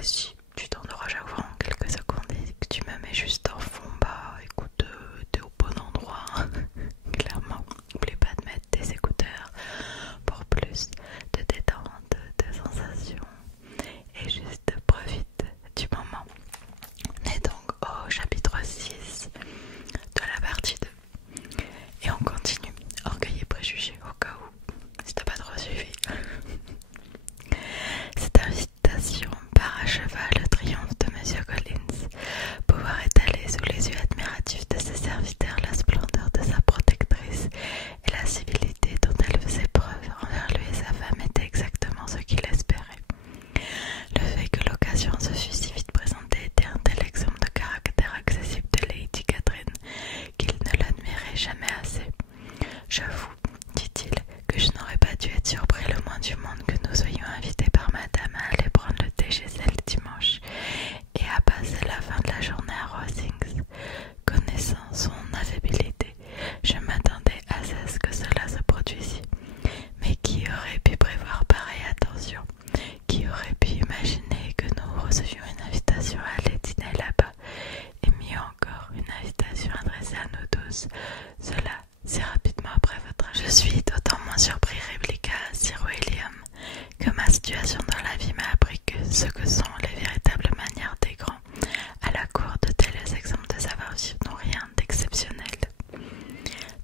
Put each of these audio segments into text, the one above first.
Et si tu t'endors à chaque fois en quelques secondes et que tu me mets juste en fond, bah écoute, t'es au bon endroit. Clairement, n'oublie pas de mettre tes écouteurs pour plus de détente, de sensations et juste profite du moment. On est donc au chapitre 6 de la partie 2 et on continue. Orgueil et préjugés au cas où, si t'as pas trop suivi. Cette invitation paracheva le triomphe de Monsieur Collins. Pouvoir étaler sous les yeux admiratifs de ses serviteurs la splendeur de sa protectrice et la civilité dont elle faisait preuve envers lui et sa femme était exactement ce qu'il espérait. Le fait que l'occasion se fût si vite présentée était un tel exemple de caractère accessible de Lady Catherine qu'il ne l'admirait jamais assez. J'avoue, dit-il, que je n'aurais pas dû être surpris le moins du monde que nous soyons invités par madame à aller prendre le thé chez elle dimanche et à passer la fin de la journée à Rosings. Connaissant son affabilité, je m'attendais à ce que cela se produisît. Mais qui aurait pu prévoir pareille attention? Qui aurait pu imaginer que nous recevions une invitation à aller dîner là-bas, et mieux encore, une invitation adressée à nous tous, cela si rapidement après votre âge? Je suis d'autant moins surpris, répliqua Sir William, que ma situation dans la vie m'a appris que ce que sont les véritables manières des grands à la cour, de tels exemples de savoir-vivre n'ont rien d'exceptionnel.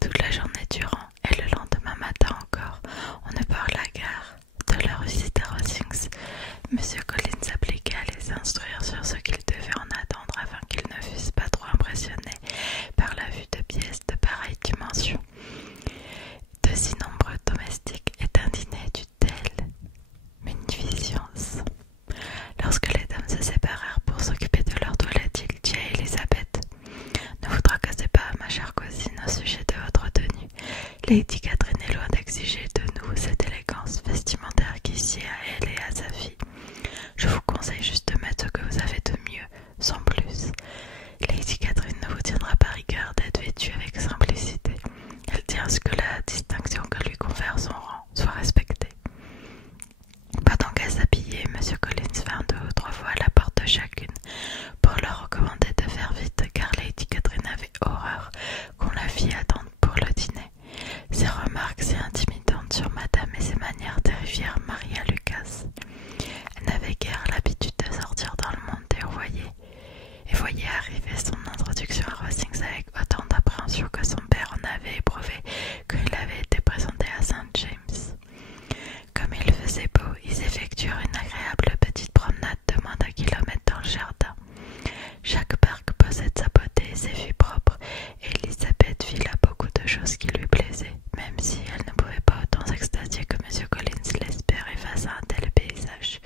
Toute la journée durant, et le lendemain matin encore, on ne parla guère de leur visite à Rosings. Monsieur Collins s'appliqua à les instruire sur ce qu'ils devaient en attendre afin qu'ils ne fussent pas trop impressionnés par la vue de pièces de pareille dimension. De si nombreux domestiques est un dîner d'une telle munificence. Lorsque les dames se séparèrent pour s'occuper de leur toilette, il dit à Elisabeth: ne vous tracassez pas, ma chère cousine, au sujet de votre tenue. Lady Catherine est loin d'exiger de nous cette élégance vestimentaire qui sied à elle et à sa fille. Je vous conseille juste de mettre ce que vous avez de mieux, sans plus. Lady Catherine ne vous tiendra pas rigueur d'être vêtue avec simplicité. Elle tient à ce que la distinction que lui confère son rang soit respectée. Pendant qu'elle s'habillait, M. Collins vint 2 ou 3 fois à la porte de chacune pour leur recommander de faire vite, car Lady Catherine avait horreur qu'on la fît attendre pour le dîner. Ses remarques si intimidantes sur madame et ses manières terrifièrent Maria Lucas. Elle n'avait guère l'habitude de sortir dans le monde et voyait arriver son introduction à Rosings avec autant d'appréhension que son père en avait éprouvé quand il avait été présenté à St. James. Comme il faisait beau, ils effectuèrent une agréable petite promenade de moins d'1 kilomètre dans le jardin. Chaque parc possède sa beauté et ses vues propres, et Elisabeth vit là beaucoup de choses qui lui plaisaient, même si elle ne pouvait pas autant s'extasier que M. Collins l'espérait face à un tel paysage.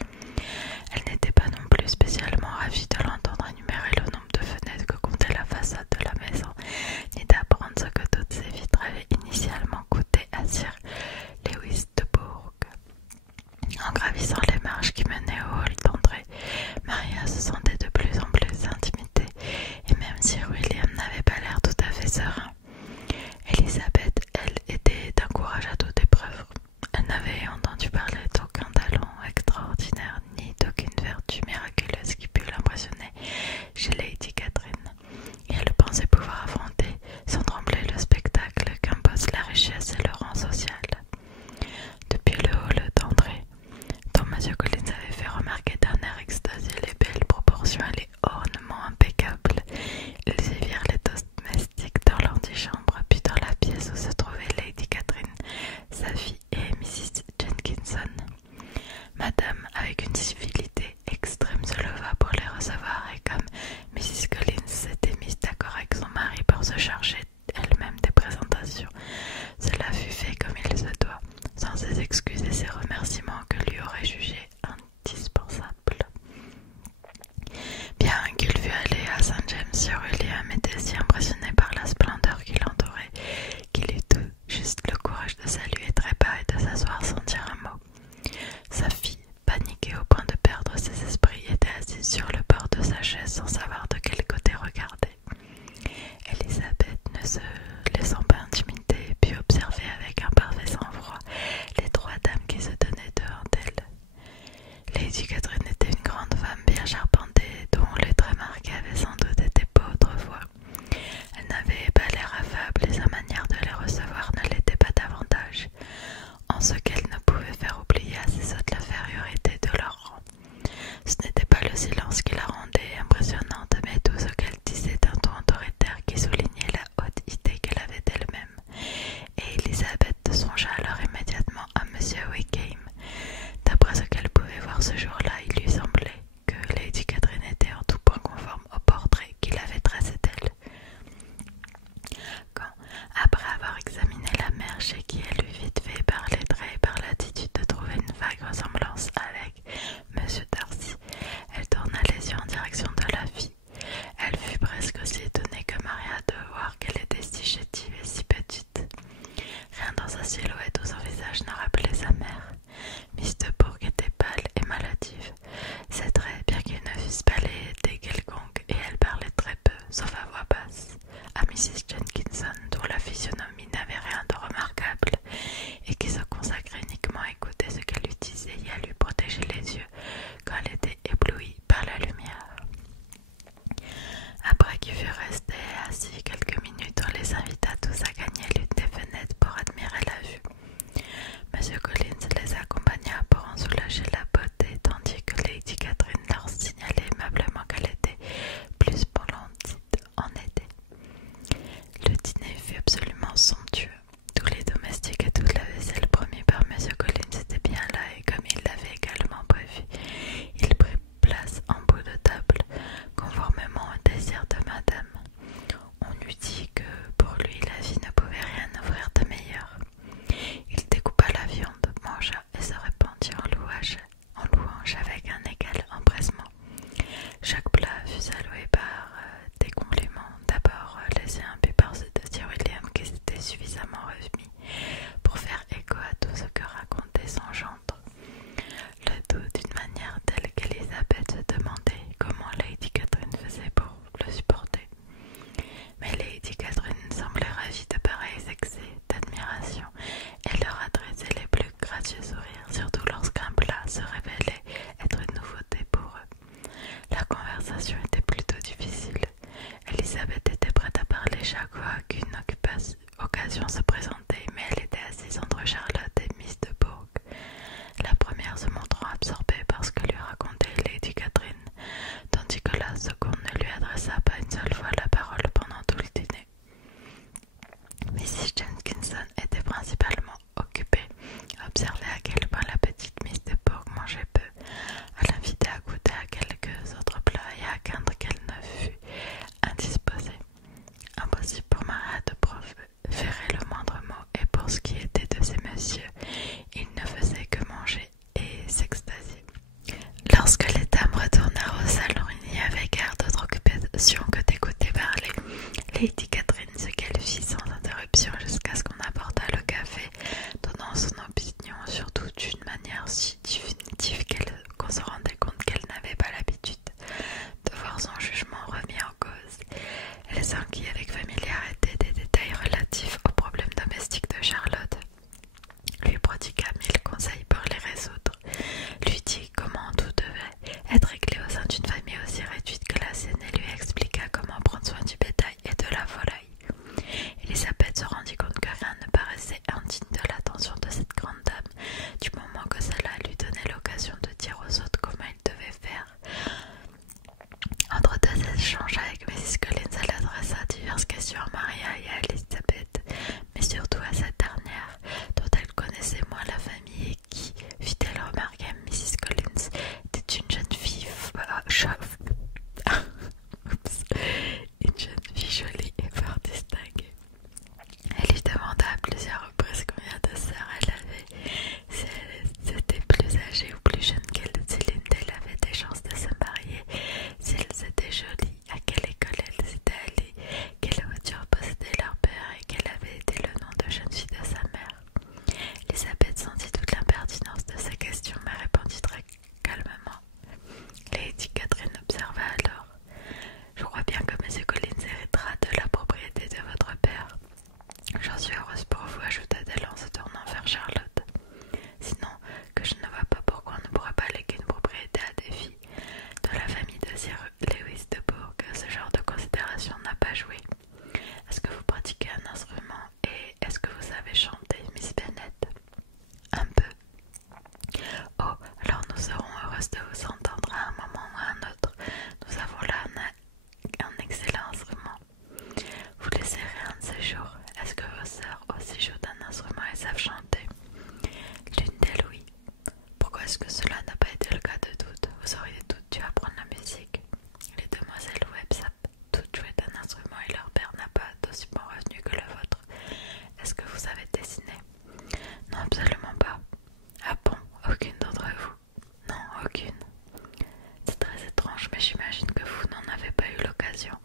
j'imagine que vous n'en avez pas eu l'occasion.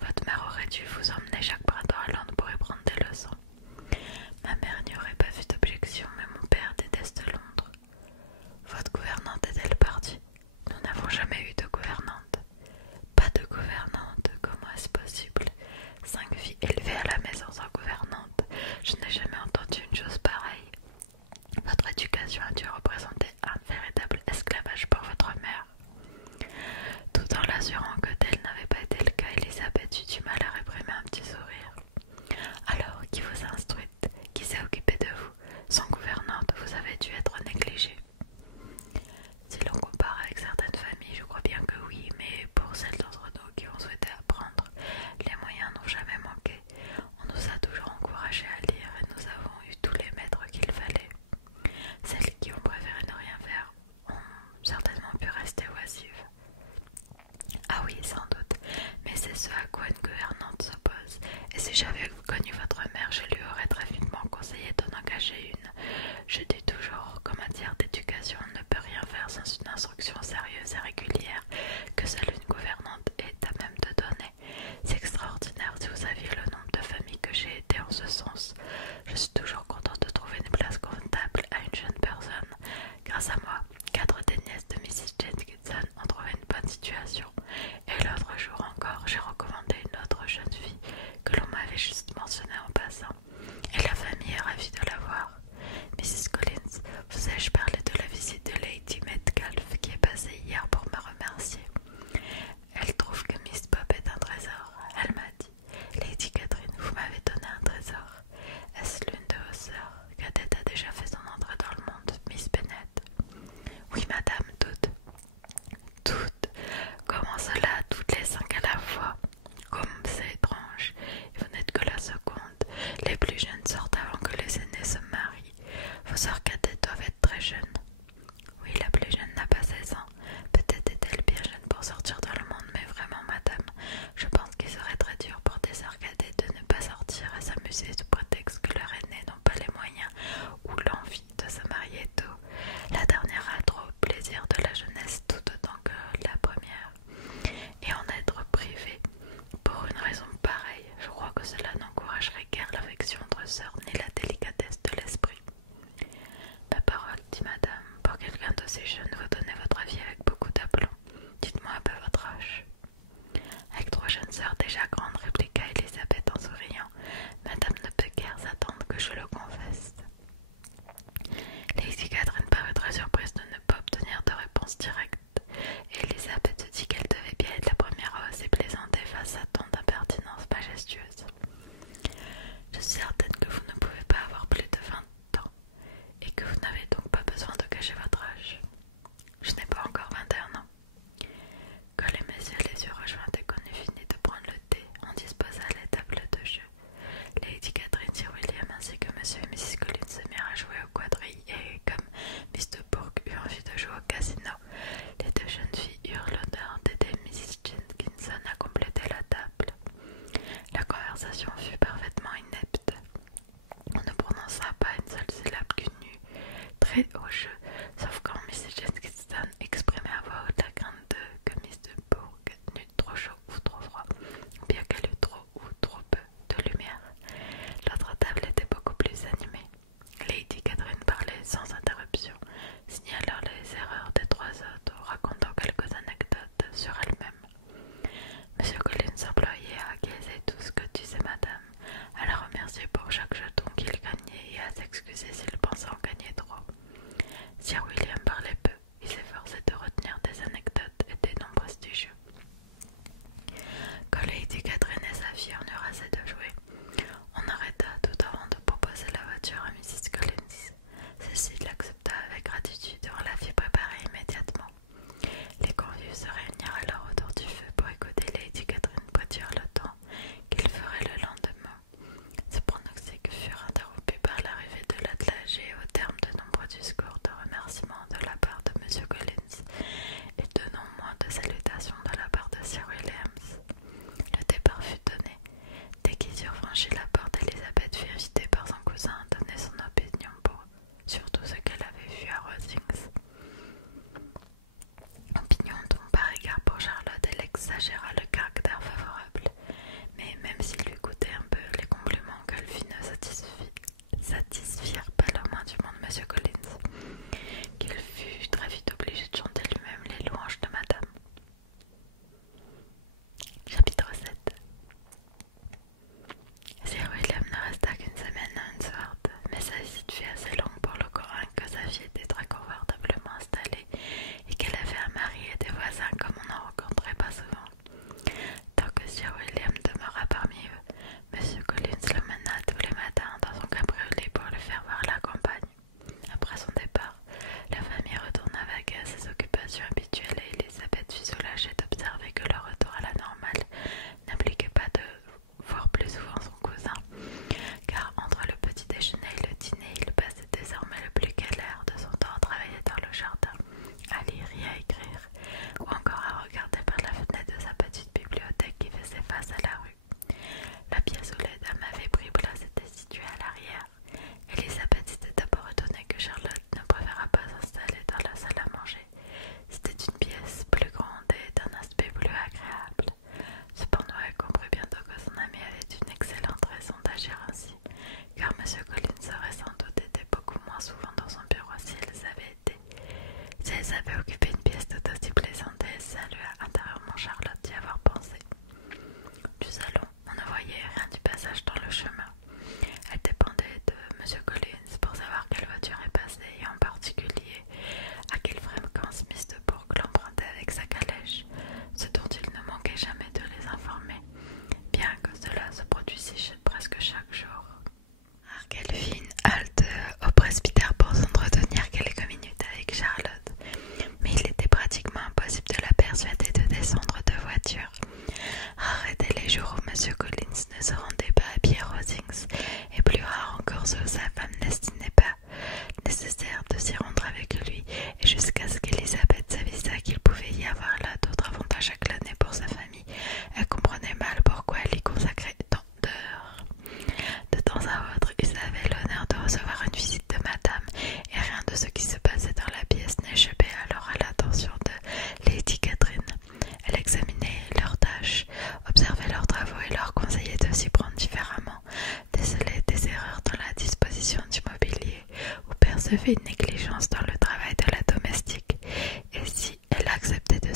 Votre mère aurait dû vous emmener chaque printemps à Londres pour y prendre des leçons. Ma mère n'y aurait pas vu d'objection, mais mon père déteste Londres. Votre gouvernante est-elle partie? Nous n'avons jamais eu de gouvernante. Pas de gouvernante, comment est-ce possible? 5 filles élevées à la maison sans gouvernante. Je n'ai jamais entendu une chose pareille. Votre éducation a dû représenter un véritable esclavage pour votre mère. Tout en l'assurant que tel n'avait pas été le cas, Elisabeth eut du mal à réprimer un petit sourire. Alors, qui vous a instruite? Qui s'est occupé de vous? Sans gouvernante, vous avez dû être négligée. Si l'on compare avec certaines familles, je crois bien que oui, mais pour celles d'entre nous qui ont souhaité apprendre, les moyens n'ont jamais manqué. On nous a toujours encouragés à lire et nous avons eu tous les maîtres qu'il fallait. Celles qui ont préféré ne rien faire ont certainement pu rester oisives. Ah oui, sans doute, mais c'est ce à quoi une gouvernante s'oppose, et si j'avais connu votre mère, je lui aurais très vivement conseillé d'en engager une. Je dis toujours qu'en matière d'éducation, on ne peut rien faire sans une instruction sérieuse et régulière, que seule une gouvernante est à même de donner. C'est extraordinaire si vous saviez le nombre de familles que j'ai aidées en ce sens. Je suis toujours contente de trouver une place confortable à une jeune personne. Grâce à moi, 4 des nièces de Mrs. Jenkinson ont trouvé une bonne situation. Et l'autre jour encore, j'ai recommandé une autre jeune fille que l'on m'avait juste mentionnée en passant. Et la famille est ravie de la voir.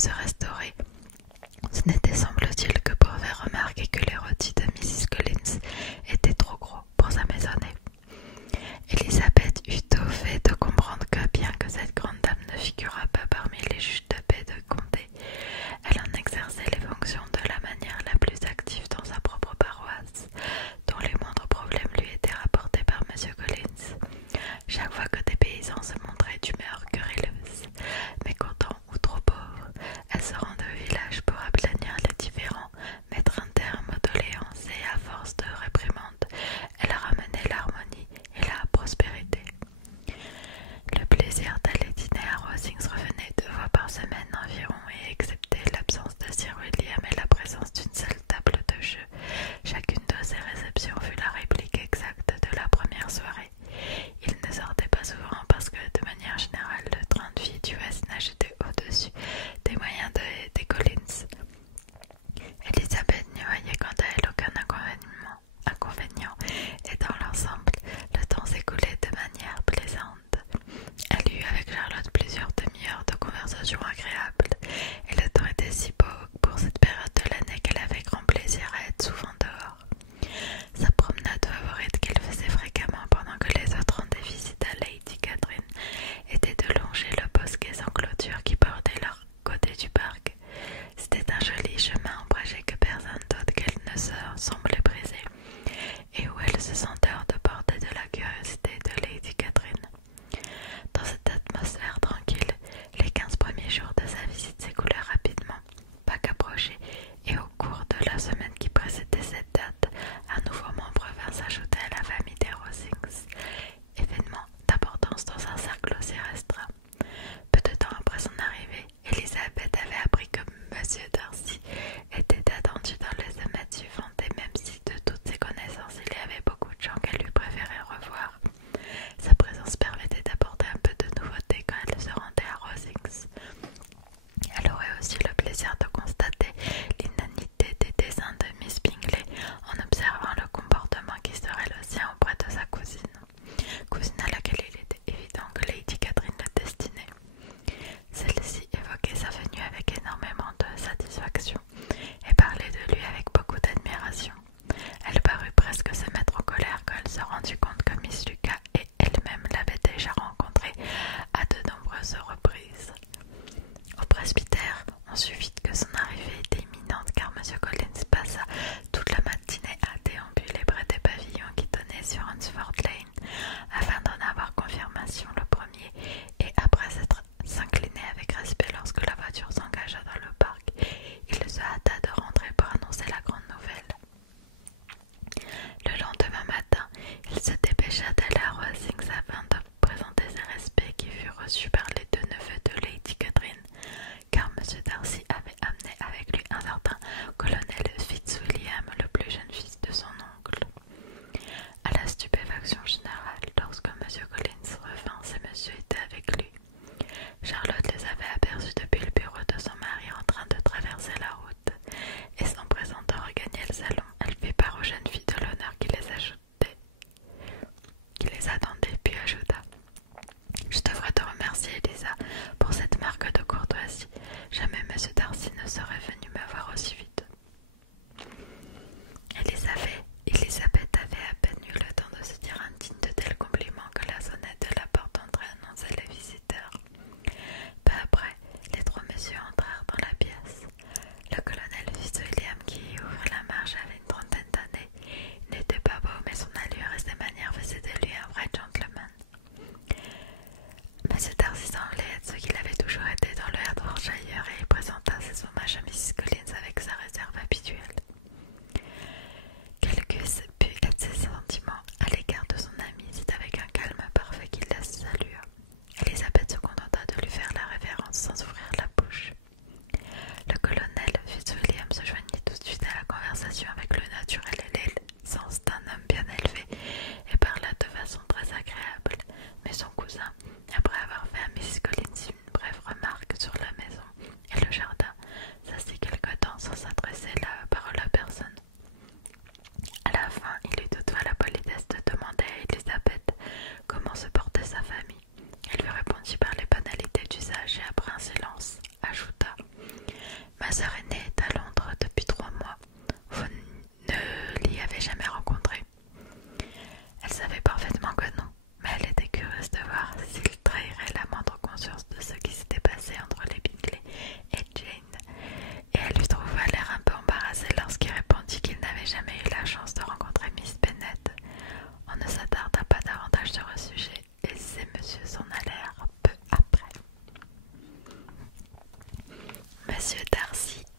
se restaurer. Ce n'était semble-t-il que pour faire remarquer que les rôtis de Mrs. Collins étaient trop gros pour s'amaisonner. Elisabeth eut au fait de comprendre que bien que cette grande dame ne figurât pas parmi les juges de paix de comté, elle en exerçait les fonctions de la manière la plus active dans sa propre paroisse, dont les moindres problèmes lui étaient rapportés par M. Collins. Chaque fois que des paysans se montraient d'humeur querelleuse, mécontents ou trop pauvres, elle se rendait au village pour aplanir les différends, mettre un terme aux doléances et, à force de réprimandes, elle ramenait l'harmonie et la prospérité. Le plaisir d'aller dîner à Rosings revenait 2 fois par semaine environ, et excepté l'absence de Sir William et la présence d'une seule table de jeu, chacune de ces réceptions fut la réplique exacte de la première soirée. Il ne sortait pas souvent parce que, de manière générale, le train de vie du West nageait au-dessus des moyens des Collins. Elisabeth n'y voyait quant à elle aucun inconvénient, et dans l'ensemble, le temps s'écoulait de manière plaisante. Elle eut avec Charlotte plusieurs demi-heures de conversation agréable, et le temps était si beau pour cette période de l'année qu'elle avait grand plaisir à être souvent dehors. Sa promenade favorite qu'elle faisait fréquemment pendant que les autres rendaient visite à Lady Catherine était de longer le bosquet sans clôture qui bordait leur côté du parc. C'était un joli chemin ombragé que personne d'autre qu'elle ne se semblait briser, et où elle se sentait hors de portée de la curiosité de Lady Catherine. Dans cette atmosphère tranquille, les 15 premiers jours de sa visite s'écoulèrent rapidement. Pâques approchait, et au cours de la semaine qui précédait cette date, un nouveau membre vint s'ajouter à la famille des Rosings, événement d'importance dans un cercle aussi restreint. Peu de temps après son arrivée, Elisabeth avait appris que M. Darcy était attendu dans les semaines suivantes, et même si de toutes ses connaissances il y avait beaucoup de gens qu'elle lui préférait revoir, sa présence permettait d'apporter un peu de nouveauté quand elle se rendait à Rosings. Elle aurait aussi le plaisir de constater l'inanité des desseins de Miss Bingley en observant le comportement qui serait le sien auprès de sa cousine à laquelle il était évident que Lady Catherine le destinait. Celle-ci évoquait sa venue avec énormément de satisfaction et parlait de lui avec beaucoup d'admiration. Elle parut presque se mettre en colère quand elle se rendit compte que Miss Lucas et elle-même l'avaient déjà rencontré à de nombreuses reprises. Au presbytère, on sut vite que son arrivée était imminente, car M. Collins passa toute la matinée à déambuler près des pavillons qui donnaient sur Hunsford Lane, afin d'en avoir confirmation le premier, et après s'être s'incliné avec respect lorsque la voiture s'engagea dans le parc, il se hâta de rentrer pour annoncer la grande nouvelle. Le lendemain matin, il se dépêcha d'aller à Rosings afin de présenter ses respects, qui furent reçus par les 2 neveux de Lady Catherine, car M. Darcy avait amené avec lui un certain colonel Fitzwilliam, le plus jeune fils de son oncle. À la stupéfaction générale, lorsque M. Collins revint, ces messieurs étaient avec lui. Charlotte les avait aperçus depuis le bureau de son mari en train de traverser la route, et s'empressant de regagner le salon, elle fit part aux jeunes filles de l'honneur qui les attendait, puis ajouta: « Je devrais te remercier, Elisa, pour cette marque de courtoisie. Jamais M. Darcy ne serait venu me voir aussi vite. » Elisabeth avait à peine eu le temps de se dire indigne de tels compliments que la sonnette de la porte d'entrée annonçait les visiteurs. Peu après, les 3 messieurs entrèrent dans la pièce. Le colonel Fitzwilliam, qui ouvrit la marche, avait une trentaine d'années. Il n'était pas beau, mais son allure et ses manières faisaient de lui un vrai gentleman. M. Darcy semblait être ce qu'il avait toujours été dans le Hertfordshire, et il présenta ses Monsieur Darcy